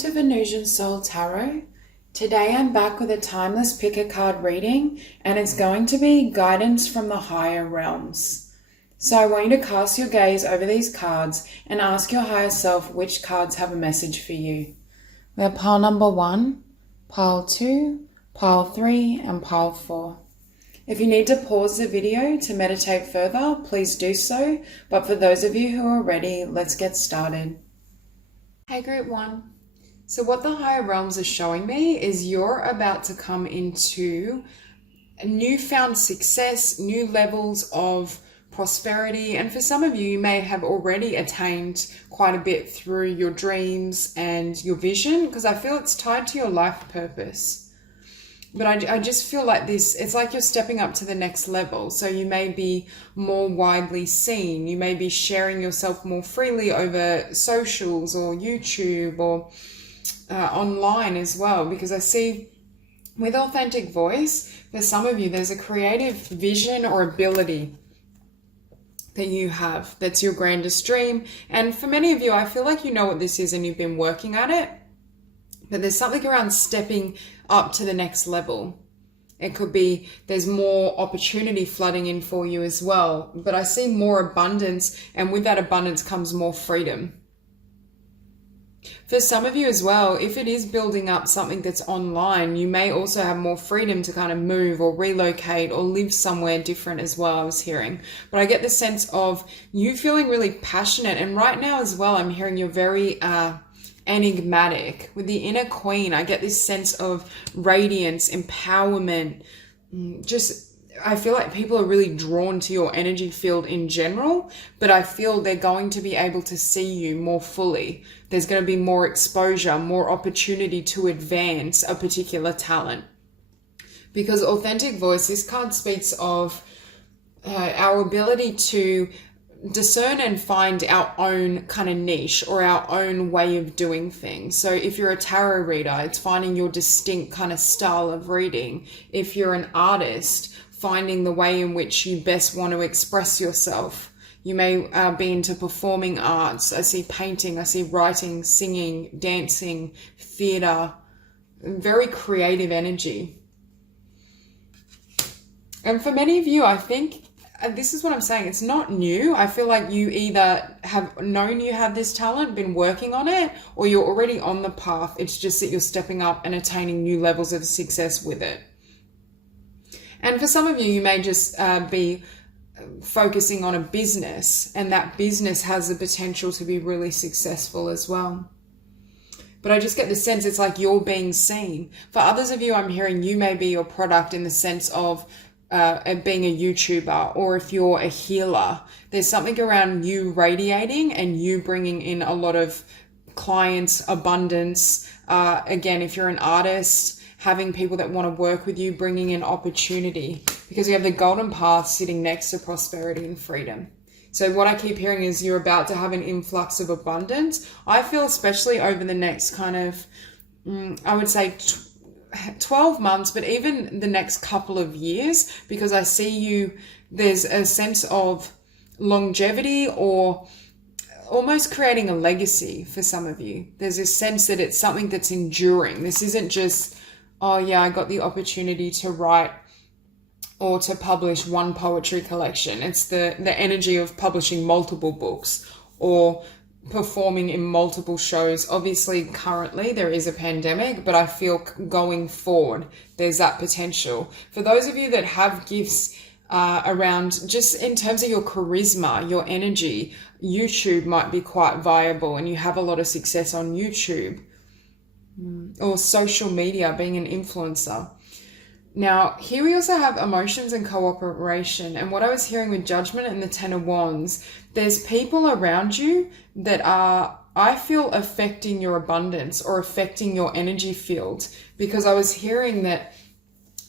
to Venusian Soul Tarot. Today I'm back with a timeless pick a card reading, and it's going to be guidance from the higher realms. So I want you to cast your gaze over these cards and ask your higher self which cards have a message for you. We have pile number 1, pile 2, pile 3 and pile 4. If you need to pause the video to meditate further, please do so, but for those of you who are ready, let's get started. Hey Group 1. So what the higher realms are showing me is you're about to come into a newfound success, new levels of prosperity, and for some of you, you may have already attained quite a bit through your dreams and your vision, because I feel it's tied to your life purpose. But I just feel like this, it's like you're stepping up to the next level. So you may be more widely seen. You may be sharing yourself more freely over socials or YouTube or online as well. Because I see with authentic voice, for some of you, there's a creative vision or ability that you have that's your grandest dream. And for many of you, I feel like you know what this is and you've been working at it. But there's something around stepping up to the next level. It could be there's more opportunity flooding in for you as well. But I see more abundance, and with that abundance comes more freedom. For some of you as well, if it is building up something that's online, you may also have more freedom to kind of move or relocate or live somewhere different as well, I was hearing. But I get the sense of you feeling really passionate. And right now as well, I'm hearing you're very enigmatic. With the inner queen, I get this sense of radiance, empowerment. I feel like people are really drawn to your energy field in general, but I feel they're going to be able to see you more fully. There's going to be more exposure, more opportunity to advance a particular talent. Because authentic voice, this card speaks of our ability to discern and find our own kind of niche or our own way of doing things. So if you're a tarot reader, it's finding your distinct kind of style of reading. If you're an artist, finding the way in which you best want to express yourself. You may be into performing arts. I see painting, I see writing, singing, dancing, theatre, very creative energy. And for many of you, I think, this is what I'm saying, it's not new. I feel like you either have known you have this talent, been working on it, or you're already on the path. It's just that you're stepping up and attaining new levels of success with it. And for some of you, you may just be focusing on a business, and that business has the potential to be really successful as well. But I just get the sense it's like you're being seen. For others of you, I'm hearing you may be your product in the sense of being a YouTuber, or if you're a healer, there's something around you radiating and you bringing in a lot of clients, abundance. Again, if you're an artist, having people that want to work with you, bringing in opportunity, because you have the golden path sitting next to prosperity and freedom. So what I keep hearing is you're about to have an influx of abundance. I feel especially over the next kind of, I would say 12 months, but even the next couple of years, because I see you, there's a sense of longevity or almost creating a legacy for some of you. There's this sense that it's something that's enduring. This isn't just, oh yeah, I got the opportunity to write or to publish one poetry collection. It's the energy of publishing multiple books or performing in multiple shows. Obviously, currently there is a pandemic, but I feel going forward, there's that potential. For those of you that have gifts around, just in terms of your charisma, your energy, YouTube might be quite viable and you have a lot of success on YouTube or social media, being an influencer. Now, here we also have emotions and cooperation. And what I was hearing with Judgment and the Ten of Wands, there's people around you that are, I feel, affecting your abundance or affecting your energy field. Because I was hearing that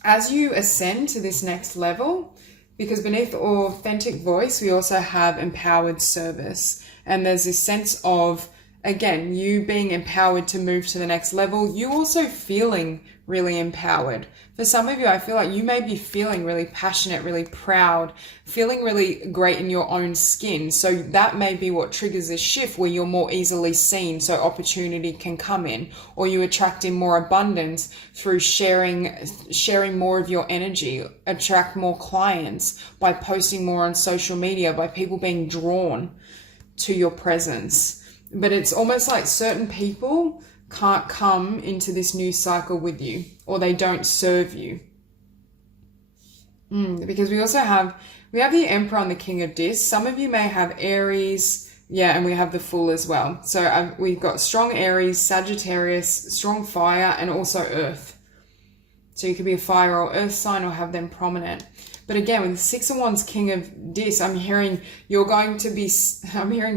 as you ascend to this next level, because beneath authentic voice, we also have empowered service. And there's this sense of again, you being empowered to move to the next level, you also feeling really empowered. For some of you, I feel like you may be feeling really passionate, really proud, feeling really great in your own skin. So that may be what triggers this shift where you're more easily seen, so opportunity can come in, or you attract in more abundance through sharing more of your energy, attract more clients by posting more on social media, by people being drawn to your presence. But it's almost like certain people can't come into this new cycle with you, or they don't serve you. Because we also have the Emperor and the King of Discs. Some of you may have Aries, and we have the Fool as well. So we've got strong Aries, Sagittarius, strong fire, and also Earth. So you could be a fire or earth sign or have them prominent. But again, with the Six of Wands, King of Discs, I'm hearing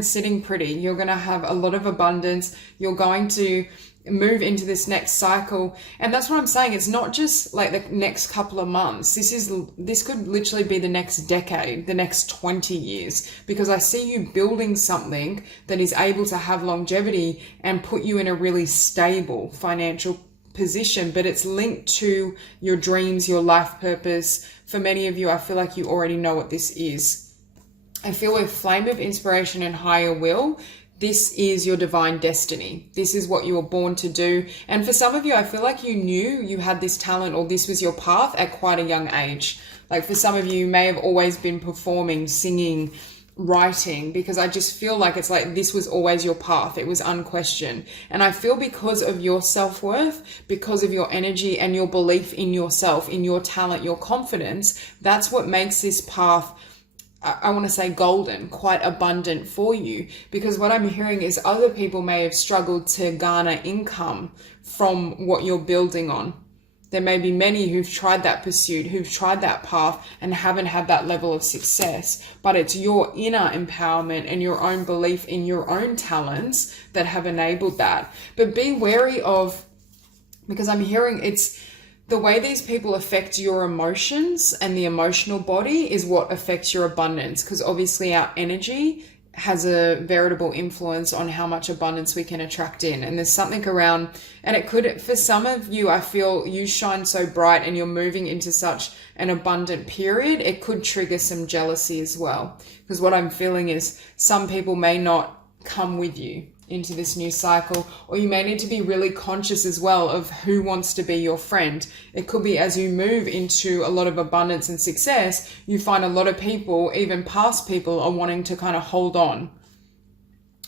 sitting pretty. You're going to have a lot of abundance. You're going to move into this next cycle. And that's what I'm saying. It's not just like the next couple of months. This could literally be the next decade, the next 20 years, because I see you building something that is able to have longevity and put you in a really stable financial position, but it's linked to your dreams, your life purpose. For many of you, I feel like you already know what this is. I feel with Flame of Inspiration and Higher Will, this is your divine destiny. This is what you were born to do. And for some of you, I feel like you knew you had this talent or this was your path at quite a young age. Like for some of you, you may have always been performing, singing, writing, because I just feel like it's like this was always your path. It was unquestioned. And I feel because of your self-worth, because of your energy and your belief in yourself, in your talent, your confidence, that's what makes this path, I want to say golden, quite abundant for you. Because what I'm hearing is other people may have struggled to garner income from what you're building on. There may be many who've tried that pursuit, who've tried that path and haven't had that level of success. But it's your inner empowerment and your own belief in your own talents that have enabled that. But be wary of, because I'm hearing it's the way these people affect your emotions, and the emotional body is what affects your abundance. Because obviously our energy has a veritable influence on how much abundance we can attract in. And there's something around, and it could, for some of you, I feel you shine so bright and you're moving into such an abundant period, it could trigger some jealousy as well. Because what I'm feeling is some people may not come with you into this new cycle, or you may need to be really conscious as well of who wants to be your friend. It could be as you move into a lot of abundance and success, you find a lot of people, even past people, are wanting to kind of hold on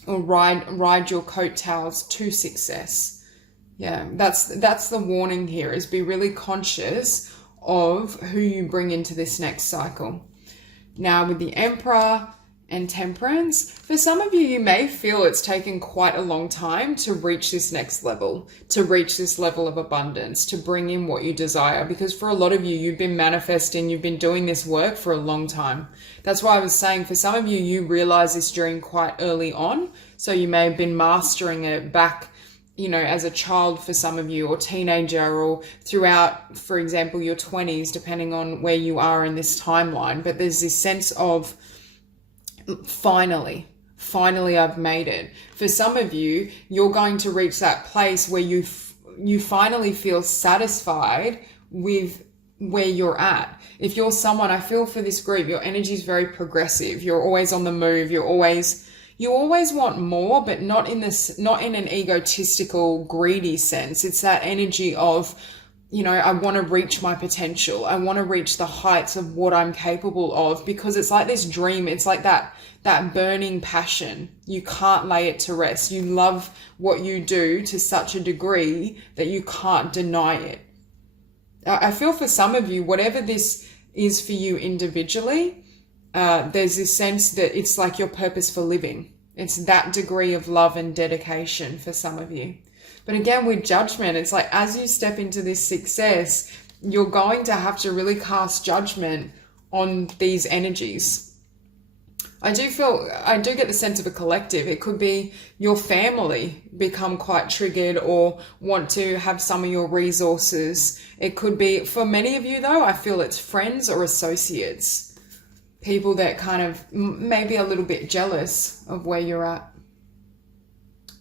or ride your coattails to success. Yeah, that's the warning here, is be really conscious of who you bring into this next cycle. Now with the Emperor and Temperance, for some of you, you may feel it's taken quite a long time to reach this next level, to reach this level of abundance, to bring in what you desire. Because for a lot of you, you've been manifesting, you've been doing this work for a long time. That's why I was saying for some of you, you realize this during quite early on. So you may have been mastering it back, as a child for some of you, or teenager, or throughout, for example, your 20s, depending on where you are in this timeline. But there's this sense of, finally I've made it. For some of you, you're going to reach that place where you finally feel satisfied with where you're at. If you're someone, I feel for this group, your energy is very progressive. You're always on the move. You always want more, but not in an egotistical, greedy sense. It's that energy of, I want to reach my potential. I want to reach the heights of what I'm capable of, because it's like this dream. It's like that burning passion. You can't lay it to rest. You love what you do to such a degree that you can't deny it. I feel for some of you, whatever this is for you individually, there's this sense that it's like your purpose for living. It's that degree of love and dedication for some of you. But again, with Judgment, it's like as you step into this success, you're going to have to really cast judgment on these energies. I do get the sense of a collective. It could be your family become quite triggered or want to have some of your resources. It could be, for many of you though, I feel it's friends or associates. People that kind of maybe a little bit jealous of where you're at.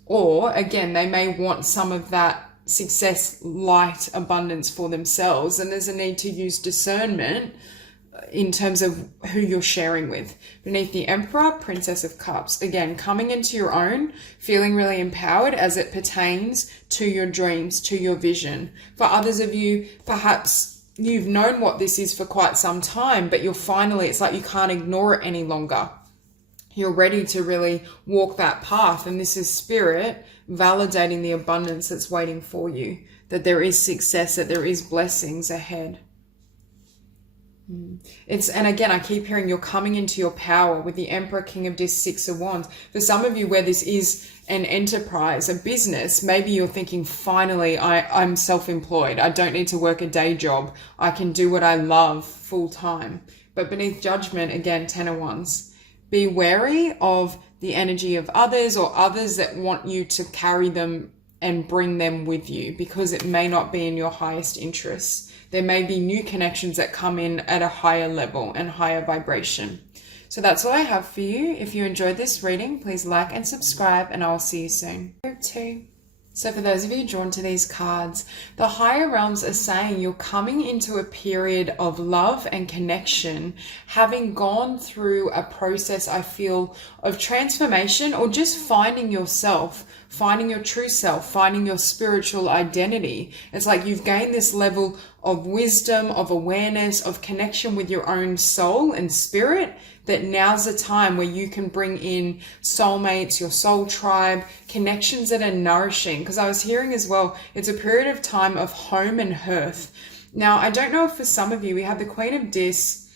Or again, they may want some of that success, light, abundance for themselves. And there's a need to use discernment in terms of who you're sharing with. Beneath the Emperor, Princess of Cups. Again, coming into your own, feeling really empowered as it pertains to your dreams, to your vision. For others of you, perhaps you've known what this is for quite some time, but you're finally, it's like you can't ignore it any longer. You're ready to really walk that path. And this is Spirit validating the abundance that's waiting for you, that there is success, that there is blessings ahead. And again, I keep hearing you're coming into your power with the Emperor, King of Discs, Six of Wands. For some of you where this is an enterprise, a business, maybe you're thinking, finally, I'm self-employed. I don't need to work a day job. I can do what I love full time. But beneath Judgment, again, Ten of Wands. Be wary of the energy of others or others that want you to carry them and bring them with you, because it may not be in your highest interests. There may be new connections that come in at a higher level and higher vibration. So that's all I have for you. If you enjoyed this reading, please like and subscribe, and I'll see you soon. Group 2. So for those of you drawn to these cards, the higher realms are saying you're coming into a period of love and connection, having gone through a process, I feel, of transformation, or just finding yourself, finding your true self, finding your spiritual identity. It's like you've gained this level of wisdom, of awareness, of connection with your own soul and spirit, that now's the time where you can bring in soulmates, your soul tribe, connections that are nourishing. Because I was hearing as well, it's a period of time of home and hearth. Now, I don't know if for some of you, we have the Queen of Discs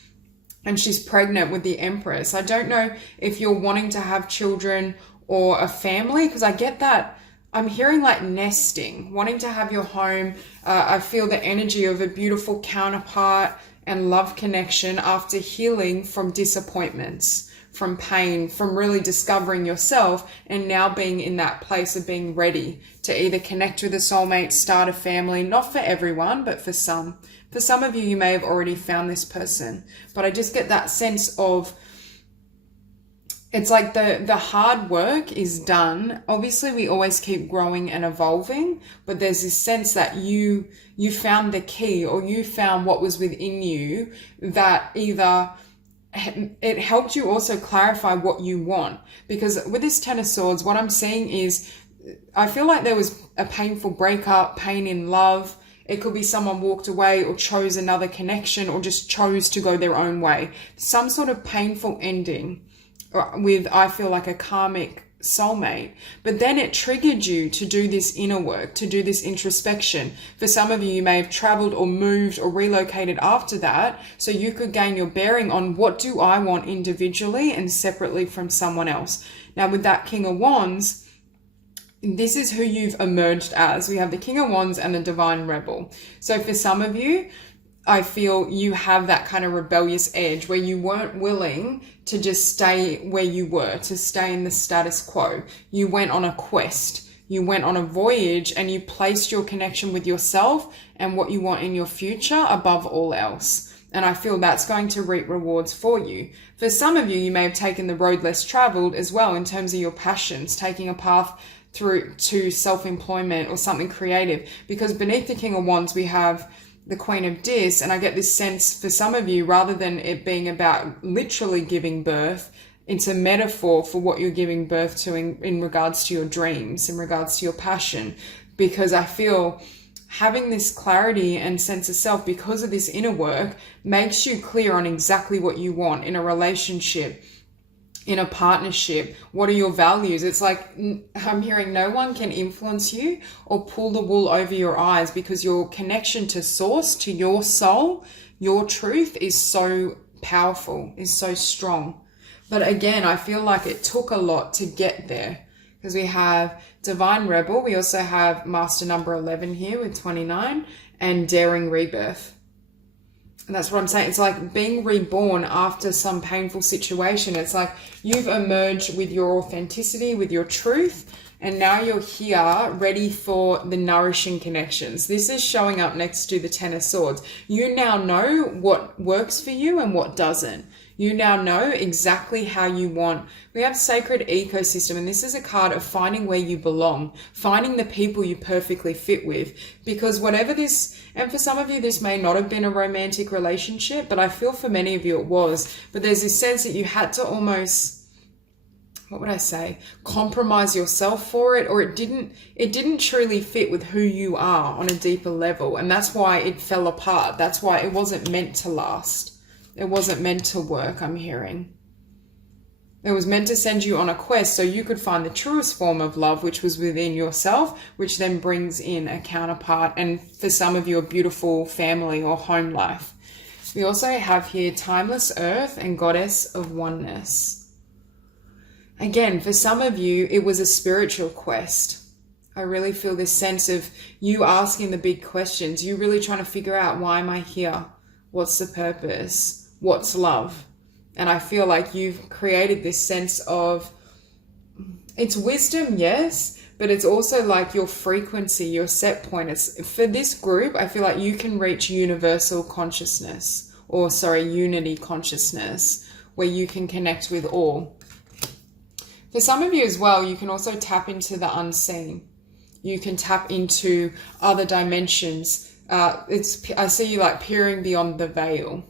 and she's pregnant with the Empress. I don't know if you're wanting to have children or a family, because I get that. I'm hearing like nesting, wanting to have your home. I feel the energy of a beautiful counterpart and love connection after healing from disappointments, from pain, from really discovering yourself, and now being in that place of being ready to either connect with a soulmate, start a family. Not for everyone, but for some. For some of you, you may have already found this person, but I just get that sense of, it's like the hard work is done. Obviously, we always keep growing and evolving, but there's this sense that you found the key, or you found what was within you that either it helped you also clarify what you want. Because with this Ten of Swords, what I'm seeing is, I feel like there was a painful breakup, pain in love. It could be someone walked away or chose another connection or just chose to go their own way. Some sort of painful ending with, I feel like, a karmic soulmate. But then it triggered you to do this inner work, to do this introspection. For some of you, you may have traveled or moved or relocated after that, so you could gain your bearing on, what do I want individually and separately from someone else. Now with that King of Wands, this is who you've emerged as. We have the King of Wands and the Divine Rebel. So for some of you, I feel you have that kind of rebellious edge where you weren't willing to just stay where you were, to stay in the status quo. You went on a quest, you went on a voyage, and you placed your connection with yourself and what you want in your future above all else. And I feel that's going to reap rewards for you. For some of you, you may have taken the road less traveled as well in terms of your passions, taking a path through to self-employment or something creative. Because beneath the King of Wands, we have the Queen of Discs, and I get this sense for some of you, rather than it being about literally giving birth, it's a metaphor for what you're giving birth to in regards to your dreams, in regards to your passion. Because I feel having this clarity and sense of self because of this inner work makes you clear on exactly what you want in a relationship, in a partnership. What are your values? It's like, I'm hearing no one can influence you or pull the wool over your eyes, because your connection to source, to your soul, your truth is so powerful, is so strong. But again, I feel like it took a lot to get there, because we have Divine Rebel. We also have Master number 11 here with 29 and Daring Rebirth. And that's what I'm saying. It's like being reborn after some painful situation. It's like you've emerged with your authenticity, with your truth, and now you're here ready for the nourishing connections. This is showing up next to the Ten of Swords. You now know what works for you and what doesn't. You now know exactly how you want. We have sacred ecosystem, and this is a card of finding where you belong, finding the people you perfectly fit with, because whatever this, and for some of you, this may not have been a romantic relationship, but I feel for many of you it was, but there's this sense that you had to almost, what would I say, compromise yourself for it, or it didn't truly fit with who you are on a deeper level. And that's why it fell apart. That's why it wasn't meant to last. It wasn't meant to work, I'm hearing. It was meant to send you on a quest so you could find the truest form of love, which was within yourself, which then brings in a counterpart. And for some of you, a beautiful family or home life. We also have here Timeless Earth and Goddess of Oneness. Again, for some of you, it was a spiritual quest. I really feel this sense of you asking the big questions. You really trying to figure out, why am I here? What's the purpose? What's love? And I feel like you've created this sense of, it's wisdom, yes, but it's also like your frequency, your set point. It's, for this group, I feel like you can reach universal consciousness, or unity consciousness, where you can connect with all. For some of you as well, you can also tap into the unseen. You can tap into other dimensions. I see you like peering beyond the veil.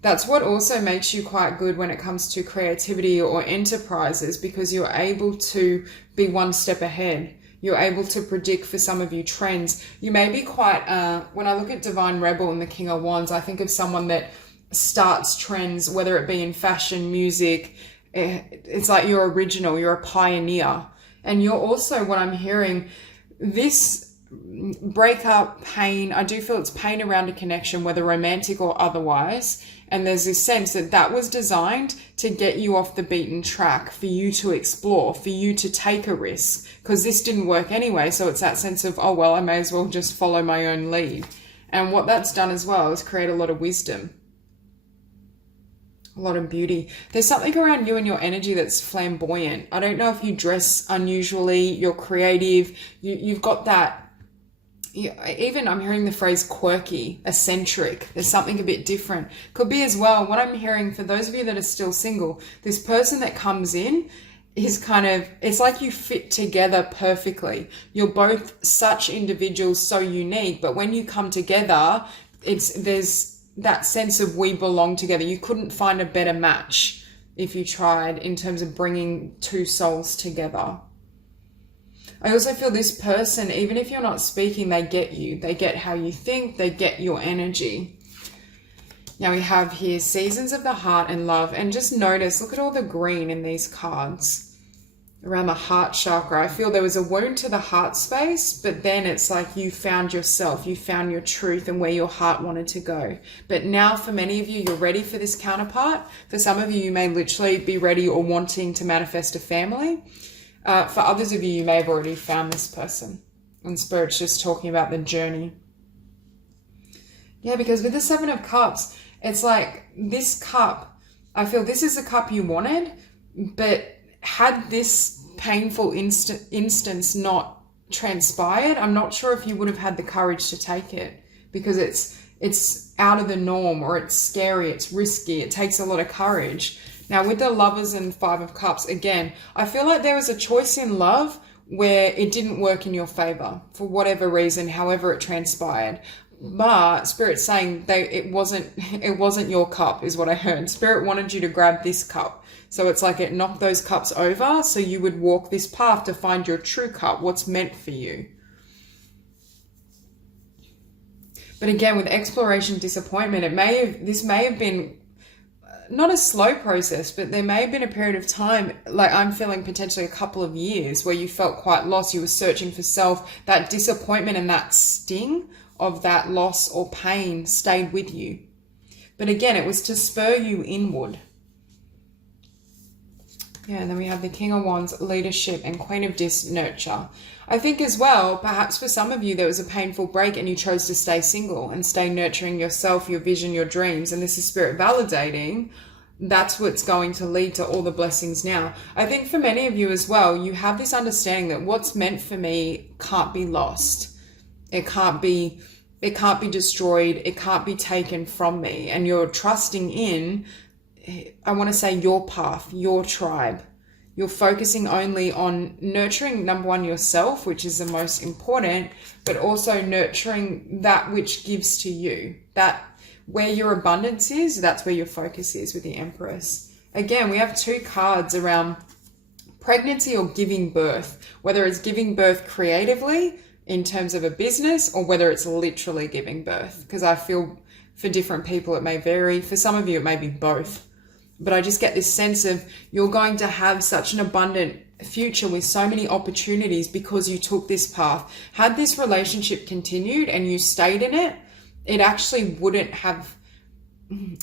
That's what also makes you quite good when it comes to creativity or enterprises, because you're able to be one step ahead. You're able to predict, for some of you, trends. You may be quite, when I look at Divine Rebel and the King of Wands, I think of someone that starts trends, whether it be in fashion, music. It's like you're original, you're a pioneer. And you're also, what I'm hearing, this breakup, pain, I do feel it's pain around a connection, whether romantic or otherwise. And there's this sense that that was designed to get you off the beaten track, for you to explore, for you to take a risk, because this didn't work anyway. So it's that sense of, oh, well, I may as well just follow my own lead. And what that's done as well is create a lot of wisdom. A lot of beauty. There's something around you and your energy that's flamboyant. I don't know if you dress unusually, you're creative, you've got that, even I'm hearing the phrase quirky, eccentric. There's something a bit different. Could be as well, what I'm hearing for those of you that are still single, this person that comes in is kind of, it's like you fit together perfectly. You're both such individuals, so unique, but when you come together, there's that sense of we belong together. You couldn't find a better match if you tried, in terms of bringing two souls together. I also feel this person, even if you're not speaking, they get you. They get how you think. They get your energy. Now we have here Seasons of the Heart and Love. And just notice, look at all the green in these cards. Around the heart chakra, I feel there was a wound to the heart space, but then it's like you found yourself, you found your truth and where your heart wanted to go. But now for many of you, you're ready for this counterpart. For some of you, you may literally be ready or wanting to manifest a family. For others of you, you may have already found this person. And Spirit's just talking about the journey. Yeah, because with the Seven of Cups, it's like this cup, I feel this is the cup you wanted, but had this painful instance not transpired, I'm not sure if you would have had the courage to take it, because it's out of the norm, or it's scary, it's risky, it takes a lot of courage. Now with the Lovers and Five of Cups, again, I feel like there was a choice in love where it didn't work in your favor for whatever reason, however it transpired. But Spirit's saying it wasn't your cup, is what I heard. Spirit wanted you to grab this cup. So it's like it knocked those cups over, so you would walk this path to find your true cup, what's meant for you. But again, with exploration, disappointment, this may have been not a slow process, but there may have been a period of time, like I'm feeling potentially a couple of years, where you felt quite lost. You were searching for self. That disappointment and that sting of that loss or pain stayed with you. But again, it was to spur you inward. Yeah, and then we have the King of Wands, leadership, and Queen of Discs, nurture. I think as well, perhaps for some of you, there was a painful break and you chose to stay single and stay nurturing yourself, your vision, your dreams. And this is Spirit validating. That's what's going to lead to all the blessings now. I think for many of you as well, you have this understanding that what's meant for me can't be lost. It can't be it can't be destroyed, it can't be taken from me. And you're trusting in, I want to say, your path, your tribe. You're focusing only on nurturing, number one, yourself, which is the most important, but also nurturing that which gives to you. That where your abundance is, that's where your focus is with the Empress. Again, we have two cards around pregnancy or giving birth, whether it's giving birth creatively in terms of a business or whether it's literally giving birth. Because I feel for different people it may vary. For some of you it may be both. But I just get this sense of you're going to have such an abundant future with so many opportunities because you took this path. Had this relationship continued and you stayed in it, it actually wouldn't have,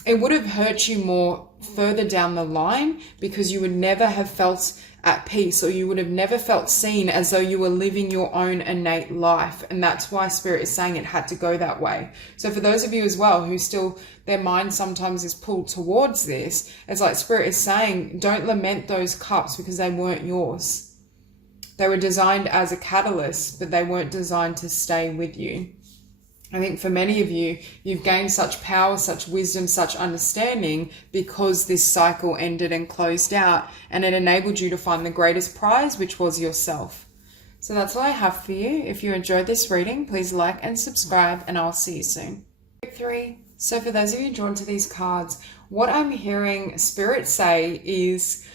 it would have hurt you more further down the line because you would never have felt at peace, or you would have never felt seen as though you were living your own innate life. And that's why Spirit is saying it had to go that way. So for those of you as well who still, their mind sometimes is pulled towards this, it's like Spirit is saying, don't lament those cups because they weren't yours. They were designed as a catalyst, but they weren't designed to stay with you. I think for many of you, you've gained such power, such wisdom, such understanding because this cycle ended and closed out, and it enabled you to find the greatest prize, which was yourself. So that's all I have for you. If you enjoyed this reading, please like and subscribe, and I'll see you soon. 3. So for those of you drawn to these cards, what I'm hearing Spirit say is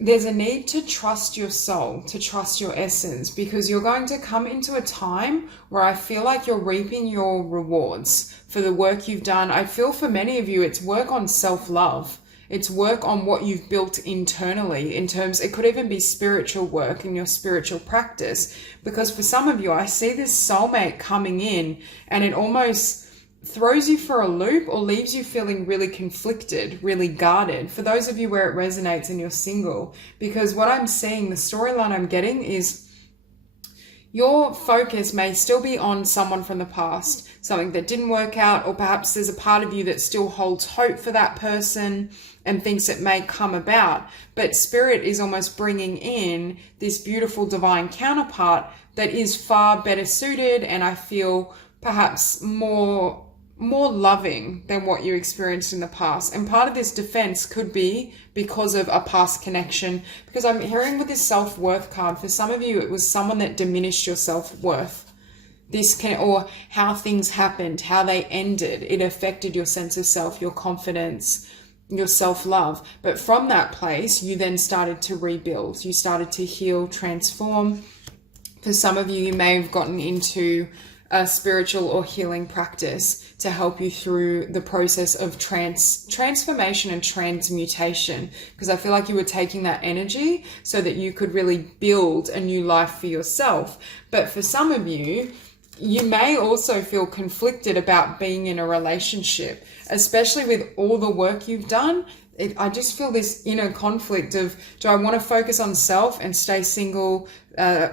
there's a need to trust your soul, to trust your essence, because you're going to come into a time where I feel like you're reaping your rewards for the work you've done. I feel for many of you, it's work on self-love. It's work on what you've built internally in terms, it could even be spiritual work in your spiritual practice. Because for some of you, I see this soulmate coming in and it almost throws you for a loop or leaves you feeling really conflicted, really guarded. For those of you where it resonates and you're single, because what I'm seeing, the storyline I'm getting is your focus may still be on someone from the past, something that didn't work out, or perhaps there's a part of you that still holds hope for that person and thinks it may come about. But Spirit is almost bringing in this beautiful divine counterpart that is far better suited, and I feel perhaps more loving than what you experienced in the past. And part of this defense could be because of a past connection, because I'm hearing with this self-worth card, for some of you, it was someone that diminished your self-worth. Or how things happened, how they ended. It affected your sense of self, your confidence, your self-love. But from that place, you then started to rebuild. You started to heal, transform. For some of you, you may have gotten into a spiritual or healing practice to help you through the process of transformation and transmutation, because I feel like you were taking that energy so that you could really build a new life for yourself. But for some of you, you may also feel conflicted about being in a relationship, especially with all the work you've done. I just feel this inner conflict of, do I want to focus on self and stay single,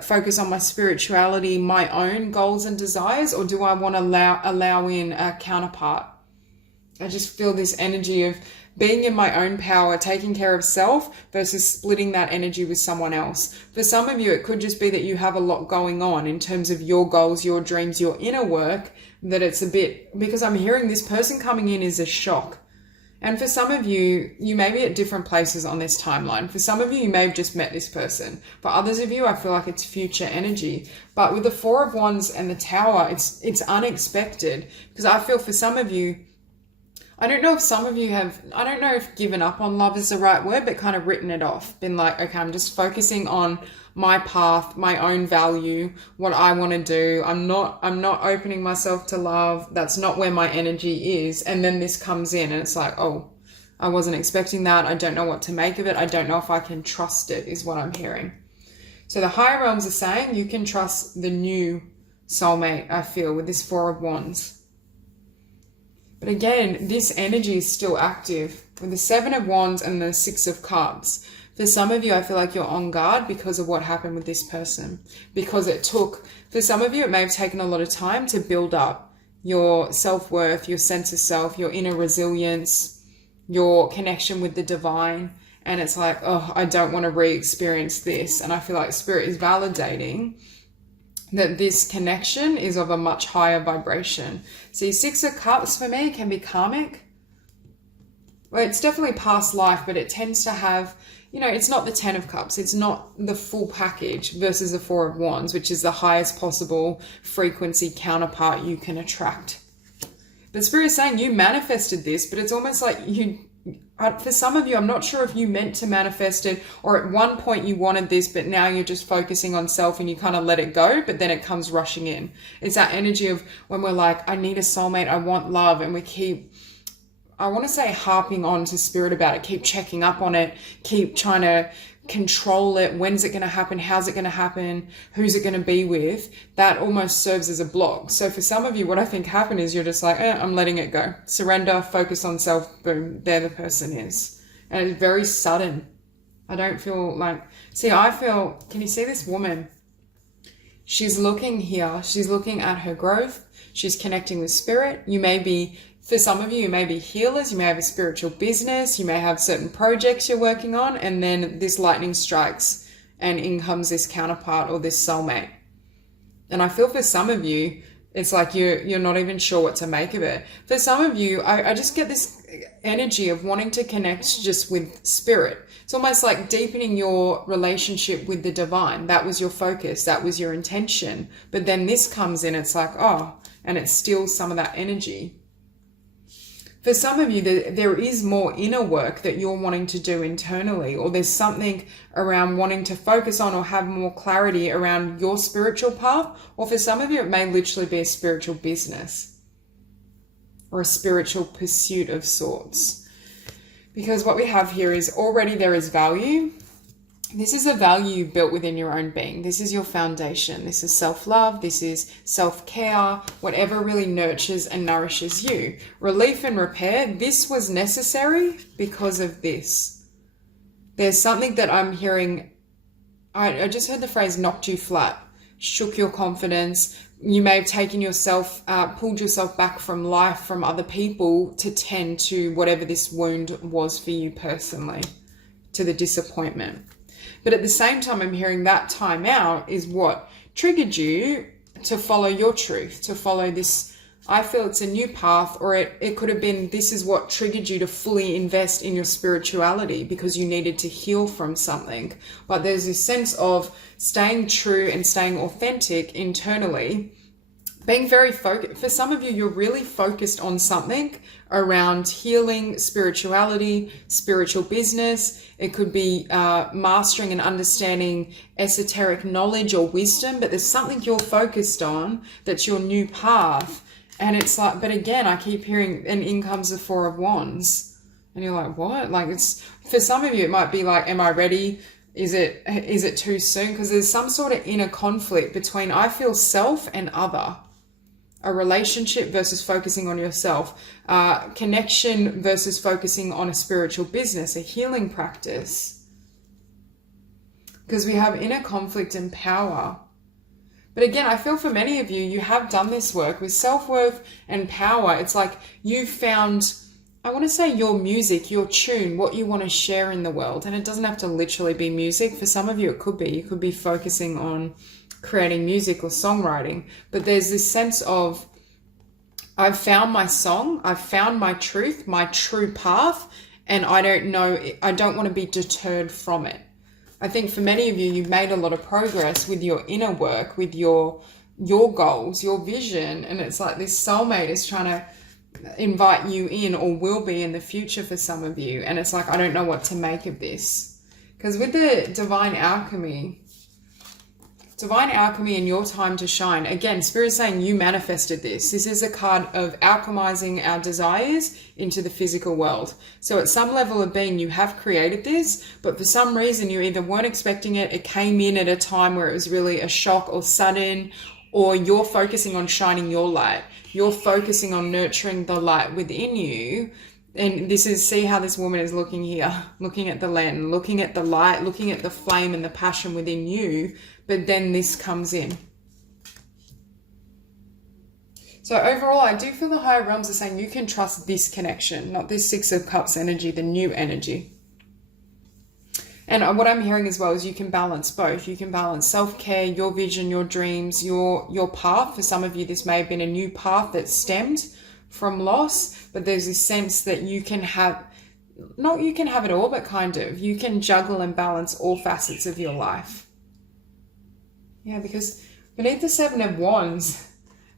focus on my spirituality, my own goals and desires, or do I want to allow in a counterpart? I just feel this energy of being in my own power, taking care of self versus splitting that energy with someone else. For some of you, it could just be that you have a lot going on in terms of your goals, your dreams, your inner work, that it's a bit, because I'm hearing this person coming in is a shock. And for some of you, you may be at different places on this timeline. For some of you, you may have just met this person. For others of you, I feel like it's future energy. But with the Four of Wands and the Tower, it's unexpected. Because I feel for some of you, I don't know if some of you have, I don't know if given up on love is the right word, but kind of written it off. Been like, okay, I'm just focusing on my path, my own value, what I want to do. I'm not opening myself to love. That's not where my energy is. And then this comes in and it's like, oh, I wasn't expecting that. I don't know what to make of it. I don't know if I can trust it, is what I'm hearing. So the higher realms are saying you can trust the new soulmate, I feel, with this Four of Wands. But again, this energy is still active with the Seven of Wands and the Six of Cups. For some of you, I feel like you're on guard because of what happened with this person. Because for some of you, it may have taken a lot of time to build up your self-worth, your sense of self, your inner resilience, your connection with the divine. And it's like, oh, I don't want to re-experience this. And I feel like Spirit is validating that this connection is of a much higher vibration. See, Six of Cups for me can be karmic. Well, it's definitely past life, but it tends to have, you know, it's not the 10 of Cups. It's not the full package versus the Four of Wands, which is the highest possible frequency counterpart you can attract. But Spirit is saying you manifested this, but it's almost like for some of you, I'm not sure if you meant to manifest it, or at one point you wanted this, but now you're just focusing on self and you kind of let it go, but then it comes rushing in. It's that energy of when we're like, I need a soulmate, I want love, and we keep, I want to say, harping on to Spirit about it, keep checking up on it, keep trying to control it. When's it going to happen? How's it going to happen? Who's it going to be with? That almost serves as a block. So for some of you, what I think happened is you're just like, I'm letting it go. Surrender, focus on self, boom, there the person is. And it's very sudden. I don't feel like, see, I feel, can you see this woman? She's looking here. She's looking at her growth. She's connecting with Spirit. You may be, for some of you, you may be healers, you may have a spiritual business, you may have certain projects you're working on, and then this lightning strikes and in comes this counterpart or this soulmate. And I feel for some of you, it's like you're not even sure what to make of it. For some of you, I just get this energy of wanting to connect just with Spirit. It's almost like deepening your relationship with the divine. That was your focus, that was your intention. But then this comes in, it's like, and it steals some of that energy. For some of you, there is more inner work that you're wanting to do internally, or there's something around wanting to focus on or have more clarity around your spiritual path. Or for some of you, it may literally be a spiritual business or a spiritual pursuit of sorts. Because what we have here is already there is value. This is a value built within your own being. This is your foundation. This is self-love. This is self-care, whatever really nurtures and nourishes you. Relief and repair, this was necessary because of this. There's something that I'm hearing. I just heard the phrase knocked you flat, shook your confidence. You may have taken yourself, pulled yourself back from life, from other people to tend to whatever this wound was for you personally, to the disappointment. But at the same time, I'm hearing that time out is what triggered you to follow your truth, to follow this. I feel it's a new path, or it could have been this is what triggered you to fully invest in your spirituality because you needed to heal from something. But there's this sense of staying true and staying authentic internally, being very focused. For some of you, you're really focused on something around healing, spirituality, spiritual business. It could be mastering and understanding esoteric knowledge or wisdom, but there's something you're focused on that's your new path. And it's like, but again, I keep hearing, and in comes the Four of Wands. And you're like, what? Like, it's, for some of you, it might be like, am I ready? Is it too soon? Because there's some sort of inner conflict between, I feel, self and other. A relationship versus focusing on yourself, connection versus focusing on a spiritual business, a healing practice. Because we have inner conflict and power. But again, I feel for many of you, you have done this work with self-worth and power. It's like you found, I want to say, your music, your tune, what you want to share in the world. And it doesn't have to literally be music. For some of you, it could be. You could be focusing on creating music or songwriting, but there's this sense of, I've found my song, I've found my truth, my true path, and I don't want to be deterred from it. I think for many of you, you've made a lot of progress with your inner work, with your goals, your vision, and it's like this soulmate is trying to invite you in, or will be in the future for some of you, and it's like, I don't know what to make of this. Because with the divine alchemy and your time to shine. Again, Spirit is saying you manifested this. This is a card of alchemizing our desires into the physical world. So at some level of being, you have created this, but for some reason you either weren't expecting it, it came in at a time where it was really a shock or sudden, or you're focusing on shining your light. You're focusing on nurturing the light within you. And this is, see how this woman is looking here, looking at the land, looking at the light, looking at the flame and the passion within you. But then this comes in. So overall, I do feel the higher realms are saying you can trust this connection, not this Six of Cups energy, the new energy. And what I'm hearing as well is you can balance both. You can balance self-care, your vision, your dreams, your path. For some of you, this may have been a new path that stemmed from loss, but there's this sense that you can have, not you can have it all, but kind of, you can juggle and balance all facets of your life. Yeah, because beneath the Seven of Wands,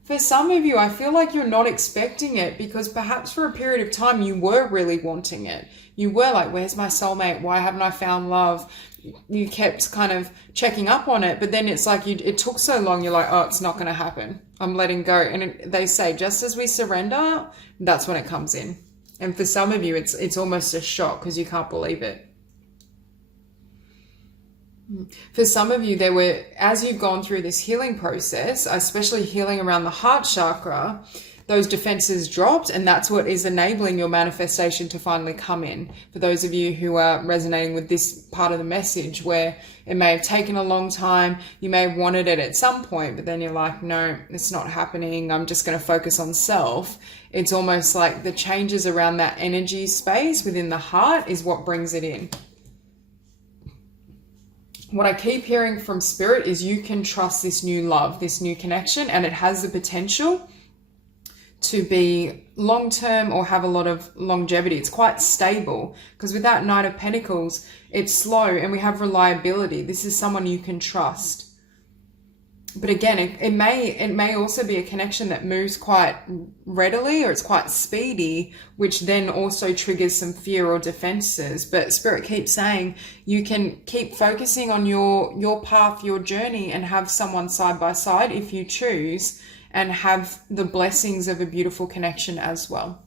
for some of you, I feel like you're not expecting it, because perhaps for a period of time you were really wanting it. You were like, where's my soulmate? Why haven't I found love? You kept kind of checking up on it, but then it's like it took so long, you're like, oh, it's not going to happen. I'm letting go. And they say, just as we surrender, that's when it comes in. And for some of you, it's almost a shock because you can't believe it. For some of you, as you've gone through this healing process, especially healing around the heart chakra, those defenses dropped, and that's what is enabling your manifestation to finally come in. For those of you who are resonating with this part of the message, where it may have taken a long time, you may have wanted it at some point, but then you're like, no, it's not happening. I'm just going to focus on self. It's almost like the changes around that energy space within the heart is what brings it in. What I keep hearing from Spirit is you can trust this new love, this new connection, and it has the potential to be long-term or have a lot of longevity. It's quite stable, because with that Knight of Pentacles, it's slow, and we have reliability. This is someone you can trust. But again, it may also be a connection that moves quite readily, or it's quite speedy, which then also triggers some fear or defenses. But Spirit keeps saying you can keep focusing on your path, your journey, and have someone side by side if you choose, and have the blessings of a beautiful connection as well.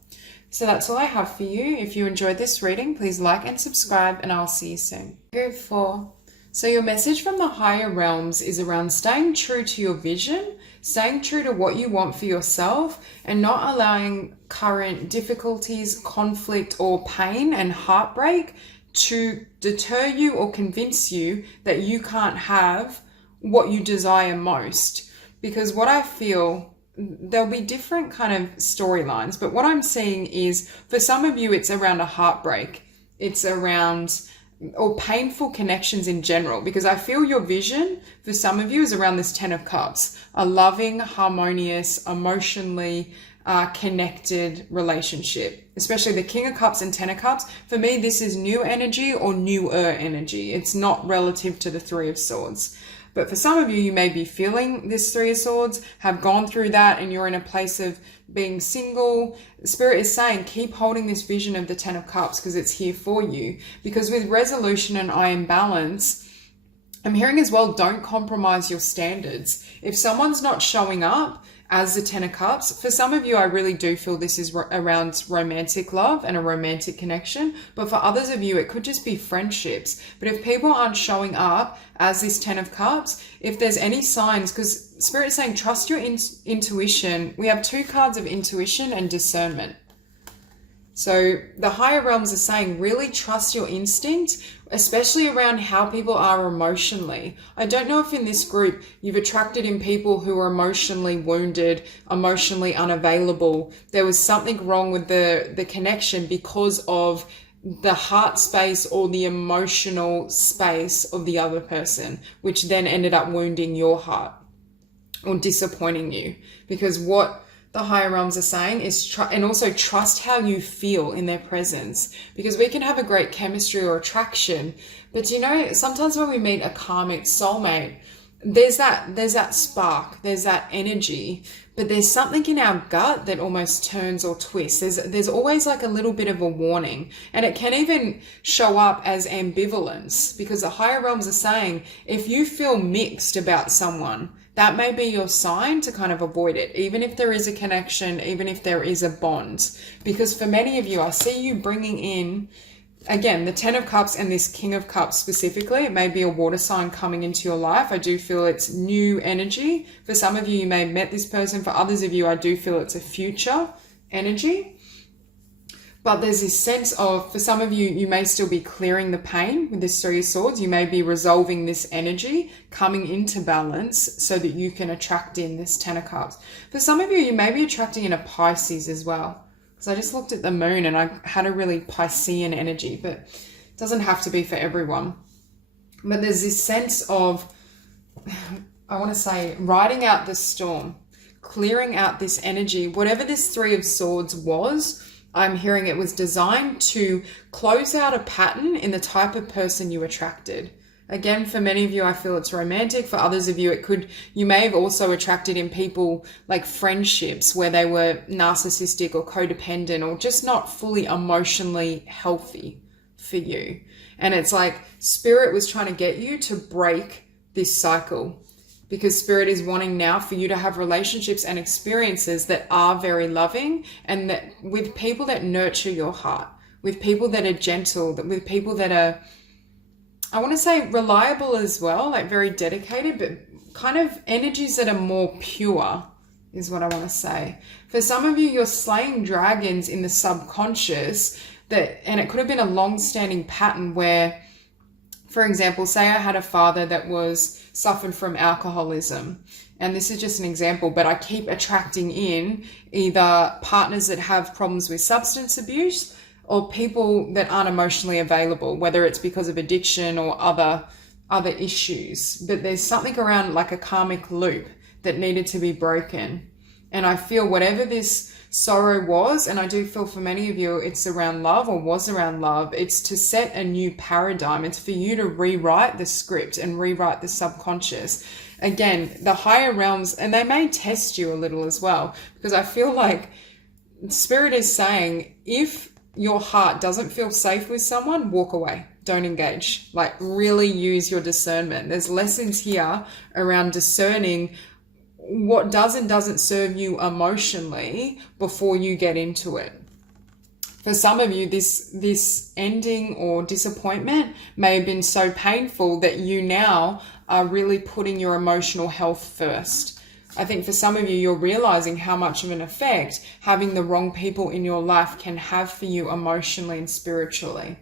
So that's all I have for you. If you enjoyed this reading, please like and subscribe, and I'll see you soon. Group 4. So your message from the higher realms is around staying true to your vision, staying true to what you want for yourself, and not allowing current difficulties, conflict, or pain and heartbreak to deter you or convince you that you can't have what you desire most. Because what I feel, there'll be different kind of storylines, but what I'm seeing is for some of you, it's around a heartbreak. It's around or painful connections in general, because I feel your vision for some of you is around this 10 of Cups, a loving, harmonious, emotionally connected relationship, especially the King of Cups and 10 of Cups. For me, this is new energy or newer energy. It's not relative to the 3 of Swords. But for some of you, you may be feeling this 3 of Swords, have gone through that, and you're in a place of being single. Spirit is saying, keep holding this vision of the 10 of Cups, because it's here for you. Because with resolution and I am balance, I'm hearing as well, don't compromise your standards. If someone's not showing up as the 10 of Cups, for some of you, I really do feel this is around romantic love and a romantic connection. But for others of you, it could just be friendships. But if people aren't showing up as this 10 of Cups, if there's any signs, because Spirit is saying, trust your intuition. We have 2 cards of intuition and discernment. So the higher realms are saying, really trust your instinct, especially around how people are emotionally. I don't know if in this group you've attracted in people who are emotionally wounded, emotionally unavailable. There was something wrong with the connection because of the heart space or the emotional space of the other person, which then ended up wounding your heart or disappointing you. Because what the higher realms are saying is and also trust how you feel in their presence, because we can have a great chemistry or attraction, but you know, sometimes when we meet a karmic soulmate, there's that spark, there's that energy, but there's something in our gut that almost turns or twists. There's always like a little bit of a warning, and it can even show up as ambivalence, because the higher realms are saying, if you feel mixed about someone, that may be your sign to kind of avoid it, even if there is a connection, even if there is a bond. Because for many of you, I see you bringing in, again, the 10 of Cups and this King of Cups specifically. It may be a water sign coming into your life. I do feel it's new energy. For some of you, you may have met this person. For others of you, I do feel it's a future energy. But there's this sense of, for some of you, you may still be clearing the pain with this 3 of Swords. You may be resolving this energy, coming into balance so that you can attract in this 10 of Cups. For some of you, you may be attracting in a Pisces as well. Because I just looked at the moon and I had a really Piscean energy, but it doesn't have to be for everyone. But there's this sense of, I want to say, riding out the storm, clearing out this energy. Whatever this Three of Swords was, I'm hearing it was designed to close out a pattern in the type of person you attracted. Again, for many of you, I feel it's romantic. For others of you, you may have also attracted in people like friendships where they were narcissistic or codependent or just not fully emotionally healthy for you. And it's like Spirit was trying to get you to break this cycle, because Spirit is wanting now for you to have relationships and experiences that are very loving, and that with people that nurture your heart, with people that are gentle, with people that are, I want to say, reliable as well, like very dedicated, but kind of energies that are more pure is what I want to say. For some of you, you're slaying dragons in the subconscious, and it could have been a long-standing pattern where, for example, say I had a father that suffered from alcoholism, and this is just an example, but I keep attracting in either partners that have problems with substance abuse or people that aren't emotionally available, whether it's because of addiction or other issues. But there's something around like a karmic loop that needed to be broken. And I feel whatever this sorrow was, and I do feel for many of you it's around love or was around love, it's to set a new paradigm. It's for you to rewrite the script and rewrite the subconscious. Again, the higher realms, and they may test you a little as well, because I feel like Spirit is saying, if your heart doesn't feel safe with someone, walk away. Don't engage. Like, really use your discernment. There's lessons here around discerning what does and doesn't serve you emotionally before you get into it. For some of you, this ending or disappointment may have been so painful that you now are really putting your emotional health first. I think for some of you, you're realizing how much of an effect having the wrong people in your life can have for you emotionally and spiritually.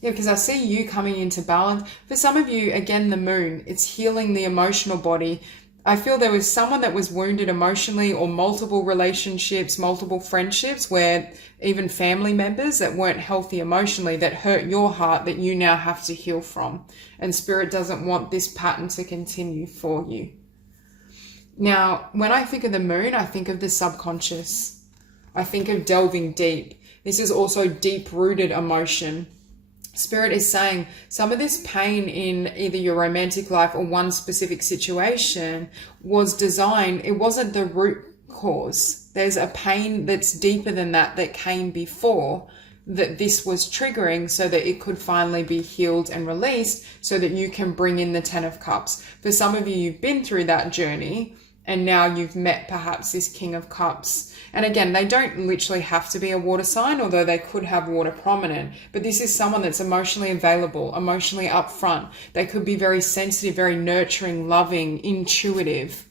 Yeah, because I see you coming into balance. For some of you, again, the moon, it's healing the emotional body. I feel there was someone that was wounded emotionally, or multiple relationships, multiple friendships, where even family members that weren't healthy emotionally, that hurt your heart, that you now have to heal from. And Spirit doesn't want this pattern to continue for you. Now, when I think of the moon, I think of the subconscious. I think of delving deep. This is also deep-rooted emotion. Spirit is saying some of this pain in either your romantic life or one specific situation was designed, it wasn't the root cause. There's a pain that's deeper than that came before, that this was triggering so that it could finally be healed and released, so that you can bring in the Ten of Cups. For some of you, you've been through that journey, and now you've met perhaps this King of Cups. And again, they don't literally have to be a water sign, although they could have water prominent. But this is someone that's emotionally available, emotionally upfront. They could be very sensitive, very nurturing, loving, intuitive.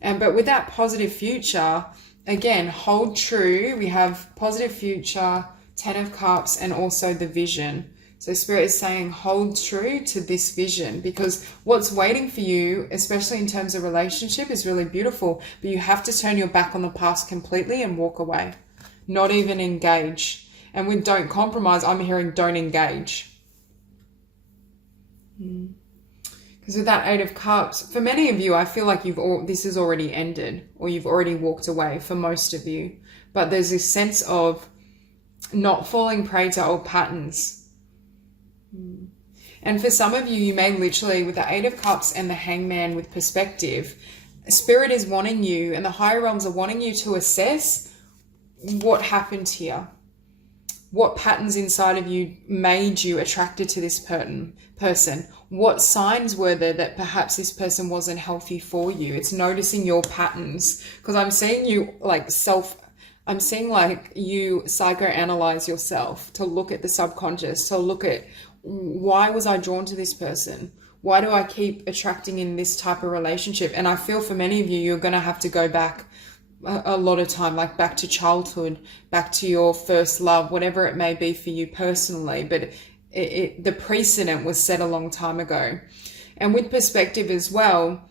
But with that positive future, again, hold true. We have positive future, Ten of Cups, and also the vision. So Spirit is saying, hold true to this vision, because what's waiting for you, especially in terms of relationship, is really beautiful. But you have to turn your back on the past completely and walk away. Not even engage. And with don't compromise, I'm hearing don't engage. Because with that Eight of Cups, for many of you, I feel like this has already ended, or you've already walked away for most of you. But there's this sense of not falling prey to old patterns. And for some of you, you may literally, with the Eight of Cups and the Hangman with perspective, Spirit is wanting you, and the higher realms are wanting you to assess what happened here. What patterns inside of you made you attracted to this person? What signs were there that perhaps this person wasn't healthy for you? It's noticing your patterns, because I'm seeing you I'm seeing like you psychoanalyze yourself, to look at the subconscious, to look at, why was I drawn to this person? Why do I keep attracting in this type of relationship? And I feel for many of you, you're going to have to go back a lot of time, like back to childhood, back to your first love, whatever it may be for you personally. But the precedent was set a long time ago. And with perspective as well,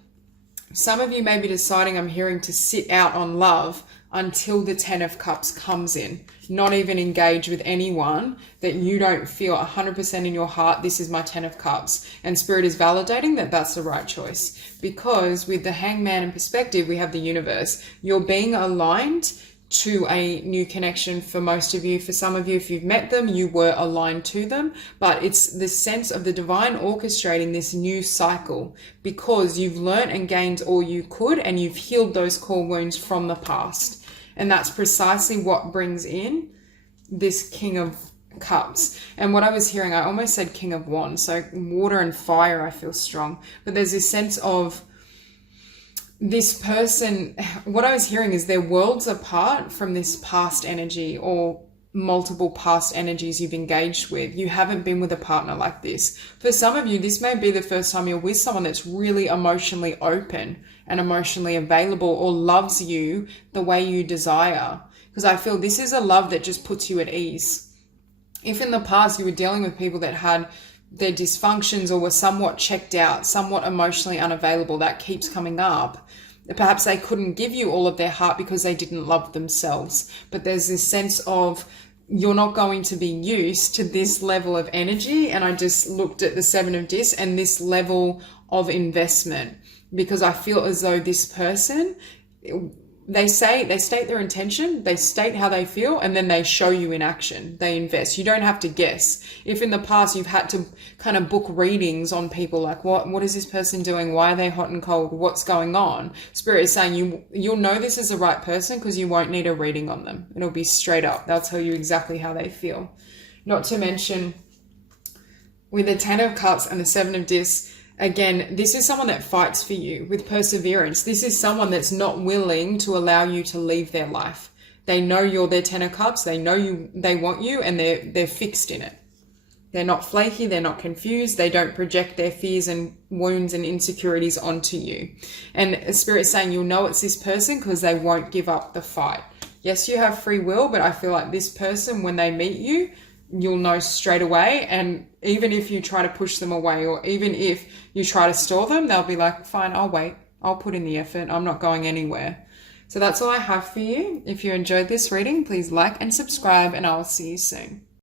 Some of you may be deciding, I'm hearing, to sit out on love until the 10 of Cups comes in. Not even engage with anyone that you don't feel 100% in your heart, this is my 10 of Cups. And Spirit is validating that that's the right choice. Because with the Hangman in perspective, we have the universe. You're being aligned to a new connection for most of you. For some of you, if you've met them, you were aligned to them. But it's the sense of the divine orchestrating this new cycle because you've learned and gained all you could and you've healed those core wounds from the past. And that's precisely what brings in this King of Cups. And what I was hearing, I almost said King of Wands. So water and fire, I feel strong. But there's this sense of this person, what I was hearing is they're worlds apart from this past energy or multiple past energies you've engaged with. You haven't been with a partner like this. For some of you, this may be the first time you're with someone that's really emotionally open and emotionally available or loves you the way you desire. Because I feel this is a love that just puts you at ease. If in the past you were dealing with people that had their dysfunctions or were somewhat checked out, somewhat emotionally unavailable, that keeps coming up. Perhaps they couldn't give you all of their heart because they didn't love themselves. But there's this sense of you're not going to be used to this level of energy. And I just looked at the 7 of Discs and this level of investment, because I feel as though this person, they state their intention, they state how they feel, and then they show you in action. They invest. You don't have to guess. If in the past you've had to kind of book readings on people, like what is this person doing? Why are they hot and cold? What's going on? Spirit is saying you'll know this is the right person because you won't need a reading on them. It'll be straight up. They'll tell you exactly how they feel. Not to mention with the 10 of Cups and the 7 of Discs, again, this is someone that fights for you with perseverance. This is someone that's not willing to allow you to leave their life. They know you're their 10 of Cups. They know they want you, and they're fixed in it. They're not flaky. They're not confused. They don't project their fears and wounds and insecurities onto you. And Spirit is saying you'll know it's this person because they won't give up the fight. Yes, you have free will, but I feel like this person, when they meet you, you'll know straight away. And even if you try to push them away, or even if you try to stall them, they'll be like, fine, I'll wait. I'll put in the effort. I'm not going anywhere. So that's all I have for you. If you enjoyed this reading, please like and subscribe, and I'll see you soon.